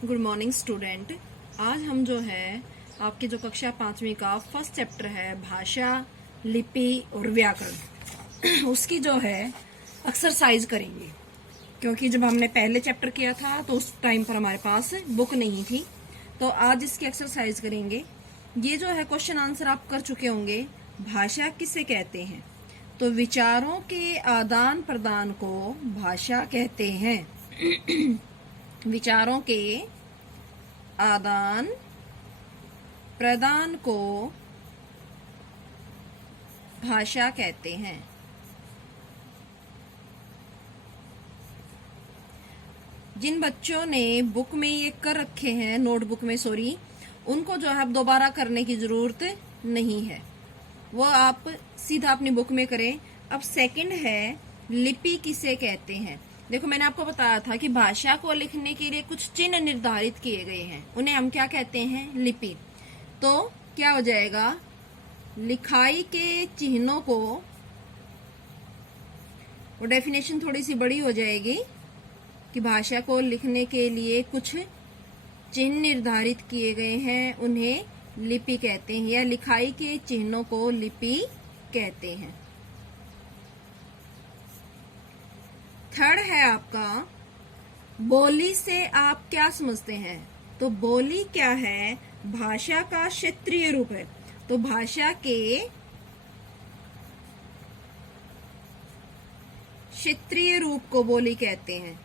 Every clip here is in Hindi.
Good morning student. आज हम जो है आपके जो कक्षा 5वीं का फर्स्ट चैप्टर है भाषा, लिपि और व्याकरण उसकी जो है एक्सरसाइज करेंगे। क्योंकि जब हमने पहले चैप्टर किया था तो उस टाइम पर हमारे पास बुक नहीं थी, तो आज इसकी एक्सरसाइज करेंगे। ये जो है क्वेश्चन आंसर आप कर चुके होंगे। भाषा किसे कहते हैं? तो विचारों के आदान प्रदान को भाषा कहते हैं। विचारों के आदान प्रदान को भाषा कहते हैं। जिन बच्चों ने बुक में ये कर रखे हैं, नोटबुक में सॉरी, उनको जो है अब दोबारा करने की जरूरत नहीं है, वो आप सीधा अपनी बुक में करें। अब सेकंड है लिपि किसे कहते हैं। देखो मैंने आपको बताया था कि भाषा को लिखने के लिए कुछ चिन्ह निर्धारित किए गए हैं, उन्हें हम क्या कहते हैं? लिपि। तो क्या हो जाएगा? लिखाई के चिन्हों को, वो डेफिनेशन थोड़ी सी बड़ी हो जाएगी कि भाषा को लिखने के लिए कुछ चिन्ह निर्धारित किए गए हैं, उन्हें लिपि कहते हैं, या लिखाई के चिन्हों को लिपि कहते हैं। थर्ड है आपका बोली से आप क्या समझते हैं। तो बोली क्या है? भाषा का क्षेत्रीय रूप है। तो भाषा के क्षेत्रीय रूप को बोली कहते हैं।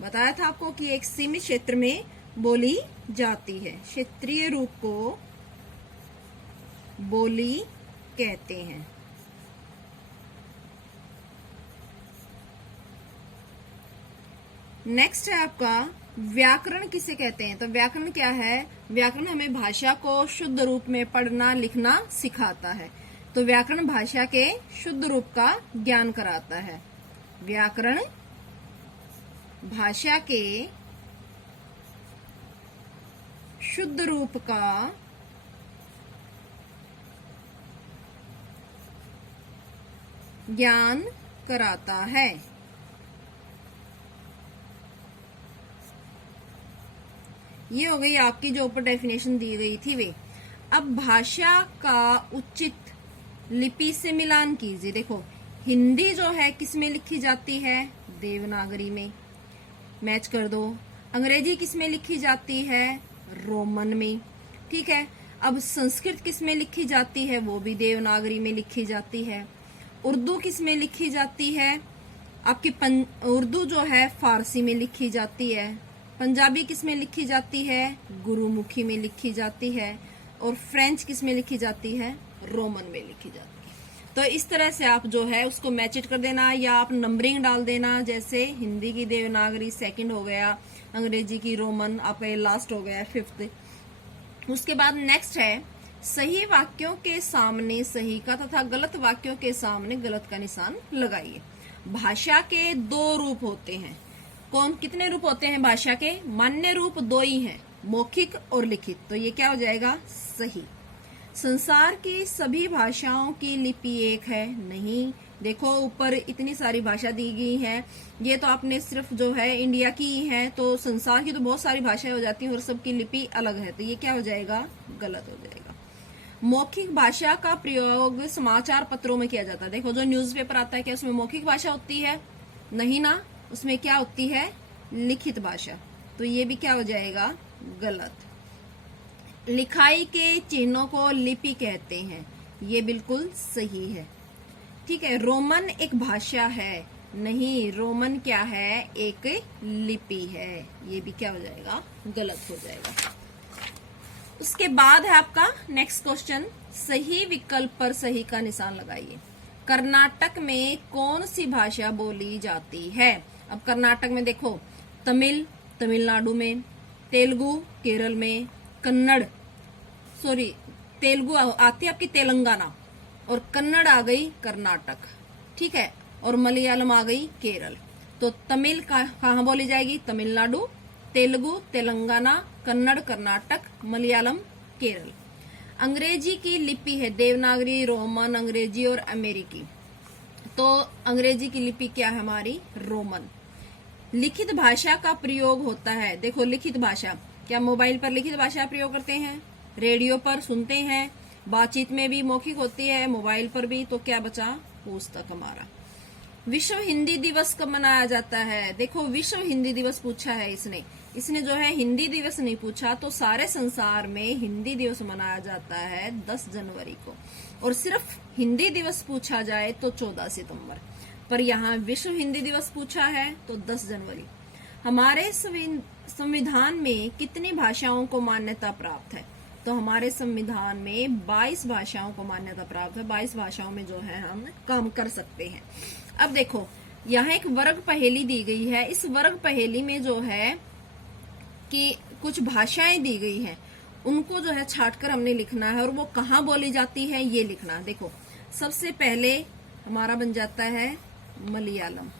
बताया था आपको कि एक सीमित क्षेत्र में बोली जाती है। क्षेत्रीय रूप को बोली कहते हैं। नेक्स्ट है आपका व्याकरण किसे कहते हैं। तो व्याकरण क्या है? व्याकरण हमें भाषा को शुद्ध रूप में पढ़ना लिखना सिखाता है। तो व्याकरण भाषा के शुद्ध रूप का ज्ञान कराता है। व्याकरण भाषा के शुद्ध रूप का ज्ञान कराता है। ये हो गई आपकी जो ऊपर डेफिनेशन दी गई थी वे। अब भाषा का उचित लिपि से मिलान कीजिए। देखो हिंदी जो है किस में लिखी जाती है? देवनागरी में। मैच कर दो। अंग्रेजी किस में लिखी जाती है? रोमन में। ठीक है। अब संस्कृत किस में लिखी जाती है? वो भी देवनागरी में लिखी जाती है। उर्दू किस में लिखी जाती है? आपकी उर्दू जो है फारसी में लिखी जाती है। पंजाबी किस में लिखी जाती है? गुरुमुखी में लिखी जाती है। और फ्रेंच किस में लिखी जाती है? रोमन में लिखी जाती है। तो इस तरह से आप जो है उसको मैचिट कर देना, या आप नंबरिंग डाल देना। जैसे हिंदी की देवनागरी सेकंड हो गया, अंग्रेजी की रोमन आपका ये लास्ट हो गया 5th। उसके बाद नेक्स्ट है सही वाक्यों के सामने सही का तथा गलत वाक्यों के सामने गलत का निशान लगाइए। भाषा के 2 रूप होते हैं। कौन कितने रूप होते हैं भाषा के? मान्य रूप 2 ही हैं, मौखिक और लिखित। तो ये क्या हो जाएगा? सही। संसार की सभी भाषाओं की लिपि एक है? नहीं। देखो ऊपर इतनी सारी भाषा दी गई है, ये तो आपने सिर्फ जो है इंडिया की ही है, तो संसार की तो बहुत सारी भाषाएं हो जाती हैं और सबकी लिपि अलग है। तो ये क्या हो जाएगा? गलत हो जाएगा। मौखिक भाषा का प्रयोग समाचार पत्रों में किया जाता है। देखो जो न्यूज़पेपर आता है, क्या उसमें मौखिक भाषा होती है? नहीं ना, उसमें क्या होती है? लिखित भाषा। तो ये भी क्या हो जाएगा? गलत। लिखाई के चिन्हों को लिपि कहते हैं, ये बिल्कुल सही है। ठीक है। रोमन एक भाषा है? नहीं, रोमन क्या है? एक लिपि है। ये भी क्या हो जाएगा? गलत हो जाएगा। उसके बाद है आपका नेक्स्ट क्वेश्चन, सही विकल्प पर सही का निशान लगाइए। कर्नाटक में कौन सी भाषा बोली जाती है? अब कर्नाटक में देखो तमिल तमिलनाडु में, तेलुगु केरल में, कन्नड़ तेलुगु आती है आपकी तेलंगाना, और कन्नड़ आ गई कर्नाटक। ठीक है। और मलयालम आ गई केरल। तो तमिल कहाँ बोली जाएगी? तमिलनाडु, तेलुगु तेलंगाना, कन्नड़ कर्नाटक, मलयालम केरल। अंग्रेजी की लिपि है देवनागरी, रोमन, अंग्रेजी और अमेरिकी। तो अंग्रेजी की लिपि क्या है हमारी? रोमन। लिखित भाषा का प्रयोग होता है। देखो लिखित भाषा, क्या मोबाइल पर लिखित भाषा प्रयोग करते हैं, रेडियो पर सुनते हैं, बातचीत में भी मौखिक होती है, मोबाइल पर भी। तो क्या बचा, पुस्तक हमारा। विश्व हिंदी दिवस कब मनाया जाता है? देखो विश्व हिंदी दिवस पूछा है इसने जो है हिंदी दिवस नहीं पूछा। तो सारे संसार में हिंदी दिवस मनाया जाता है 10 जनवरी को, और सिर्फ हिंदी दिवस पूछा जाए तो 14 सितंबर। पर यहाँ विश्व हिंदी दिवस पूछा है तो 10 जनवरी। हमारे संविधान में कितनी भाषाओं को मान्यता प्राप्त है? तो हमारे संविधान में 22 भाषाओं को मान्यता प्राप्त है। 22 भाषाओं में जो है हम काम कर सकते हैं। अब देखो यहाँ एक वर्ग पहेली दी गई है। इस वर्ग पहेली में जो है कि कुछ भाषाएं दी गई हैं, उनको जो है छांटकर हमने लिखना है, और वो कहाँ बोली जाती है ये लिखना। देखो सबसे पहले हमारा बन जाता है मलयालम।